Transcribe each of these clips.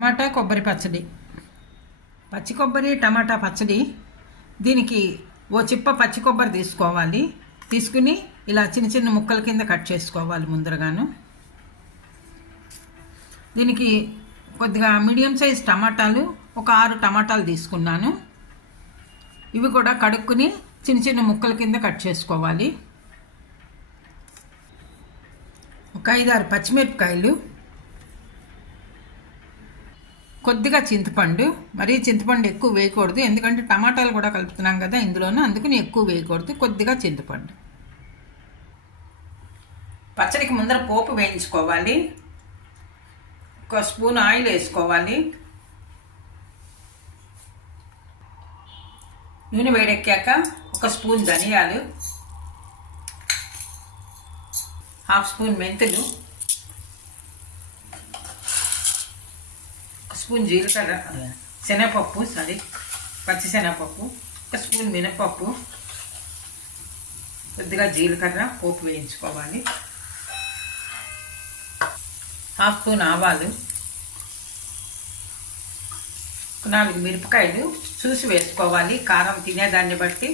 టమాటా కొబ్బరి పచ్చడి, పచ్చి కొబ్బరి టమాటా పచ్చడి. దీనికి ఓ చిప్ప పచ్చి కొబ్బరి తీసుకోవాలి. తీసుకుని ఇలా చిన్న చిన్న ముక్కల కింద కట్ చేసుకోవాలి ముందరగాను. దీనికి కొద్దిగా మీడియం సైజ్ టమాటాలు, ఒక 6 టమాటాలు తీసుకున్నాను. ఇవి కూడా కడుక్కుని చిన్న చిన్న ముక్కల కింద కట్ చేసుకోవాలి. ఒక 5-6 పచ్చిమిరపకాయలు, కొద్దిగా చింతపండు. మరీ చింతపండు ఎక్కువ వేయకూడదు, ఎందుకంటే టమాటాలు కూడా కలుపుతున్నాం కదా ఇందులోనూ, అందుకని ఎక్కువ వేయకూడదు. కొద్దిగా చింతపండు. పచ్చడికి ముందర పోపు వేయించుకోవాలి. ఒక స్పూన్ ఆయిల్ వేసుకోవాలి. నూనె వేడెక్కాక ఒక స్పూన్ ధనియాలు, 1/2 స్పూన్ మెంతులు, స్పూన్ జీలకర్ర, శనగపప్పు, పచ్చి శనగపప్పు, 1 స్పూన్ మినపప్పు, కొద్దిగా జీలకర్ర పోపు వేయించుకోవాలి. 1/2 స్పూన్ ఆవాలు, 4 మిరపకాయలు చూసి వేసుకోవాలి, కారం తినేదాన్ని బట్టి.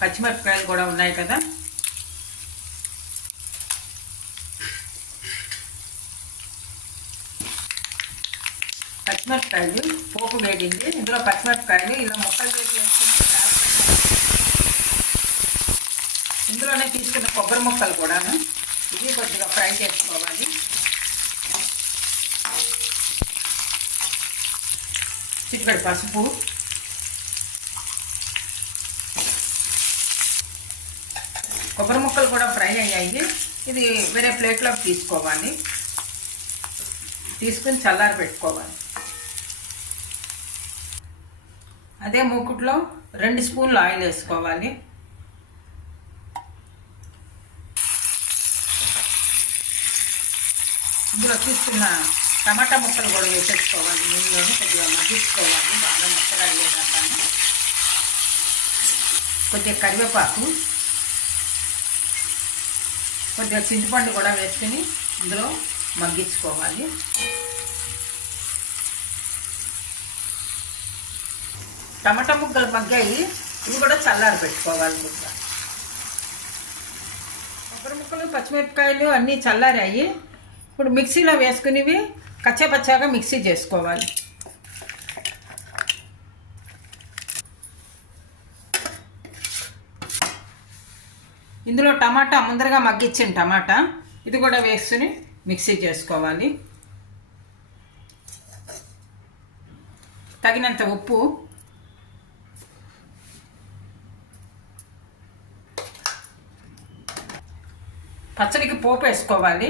పచ్చిమిరపకాయలు కూడా ఉన్నాయి కదా. పచ్చిమిరపకాయలు పోపు వేగింది. ఇందులో పచ్చిమిరపకాయలు ఇలా ముక్కలు చేసి వేసుకుంటే ఇందులోనే తీసుకున్న కొబ్బరి ముక్కలు కూడాను ఇది కొద్దిగా ఫ్రై చేసుకోవాలి. చిటికెడు పసుపు, కొబ్బరి ముక్కలు కూడా ఫ్రై అయ్యాయి. ఇది వేరే ప్లేట్లోకి తీసుకోవాలి. తీసుకుని చల్లారి పెట్టుకోవాలి. అదే మూకుట్లో 2 స్పూన్లు ఆయిల్ వేసుకోవాలి. ఇందులో తీసుకున్న టమాటా ముక్కలు కూడా వేసేసుకోవాలి. నీళ్ళలోనే కొద్దిగా మగ్గించుకోవాలి, బాగా మెత్తగా అయ్యేదాకా. కొద్దిగా కరివేపాకు, కొద్దిగా చింతపండు కూడా వేసుకుని ఇందులో మగ్గించుకోవాలి. టమాటా ముక్కలు మగ్గాయి, ఇవి కూడా చల్లారి పెట్టుకోవాలి. కొబ్బరి ముక్కలు, పచ్చిమిరపకాయలు అన్నీ చల్లారాయి. ఇప్పుడు మిక్సీలో వేసుకునేవి కచ్చాపచ్చాగా మిక్సీ చేసుకోవాలి. ఇందులో టమాటా ముందరగా మగ్గిచ్చిన టమాటా ఇది కూడా వేసుకుని మిక్సీ చేసుకోవాలి. తగినంత ఉప్పు, పచ్చడికి పోపు వేసుకోవాలి.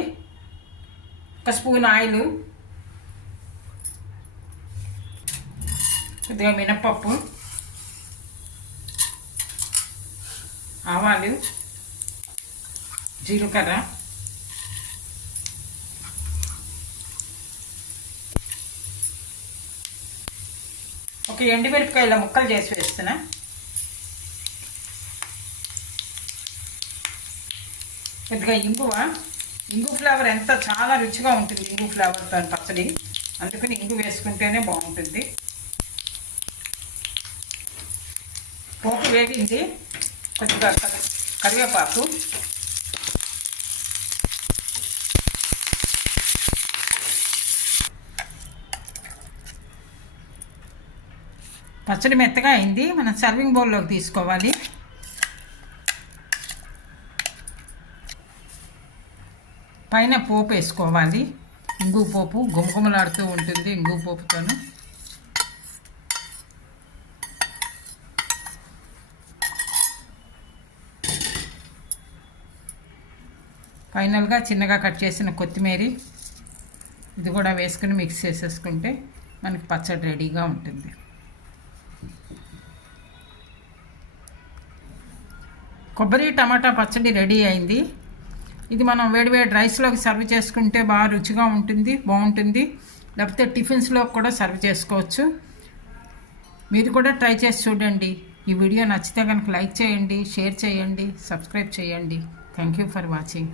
1 స్పూన్ ఆయిల్, కొద్దిగా మినపప్పు, ఆవాలు, జీలకర్ర, ఒక ఎండుమిరపకాయల ముక్కలు చేసి వేస్తున్నా. కొద్దిగా ఇంగు ఫ్లేవర్ చాలా రుచిగా ఉంటుంది. ఇంగు ఫ్లేవర్తో పచ్చడి, అందుకని ఇంగు వేసుకుంటేనే బాగుంటుంది. పోపు వేగింది. కొద్దిగా కరివేపాకు, పచ్చడి మెత్తగా అయింది. మనం సర్వింగ్ బౌల్లోకి తీసుకోవాలి. పైన పోపు వేసుకోవాలి. ఇంగు పోపు గుమగుమలాడుతూ ఉంటుంది. ఇంగు పోపుతోను ఫైనల్గా చిన్నగా కట్ చేసిన కొత్తిమీర ఇది కూడా వేసుకుని మిక్స్ చేసేసుకుంటే మనకి పచ్చడి రెడీగా ఉంటుంది. కొబ్బరి టమాటా పచ్చడి రెడీ అయింది. ఇది మనం వేడివేడి రైస్లోకి సర్వ్ చేసుకుంటే బాగా రుచిగా ఉంటుంది, బాగుంటుంది. లేకపోతే టిఫిన్స్లో కూడా సర్వ్ చేసుకోవచ్చు. మీరు కూడా ట్రై చేసి చూడండి. ఈ వీడియో నచ్చితే కనుక లైక్ చేయండి, షేర్ చేయండి, సబ్స్క్రైబ్ చేయండి. Thank you for watching.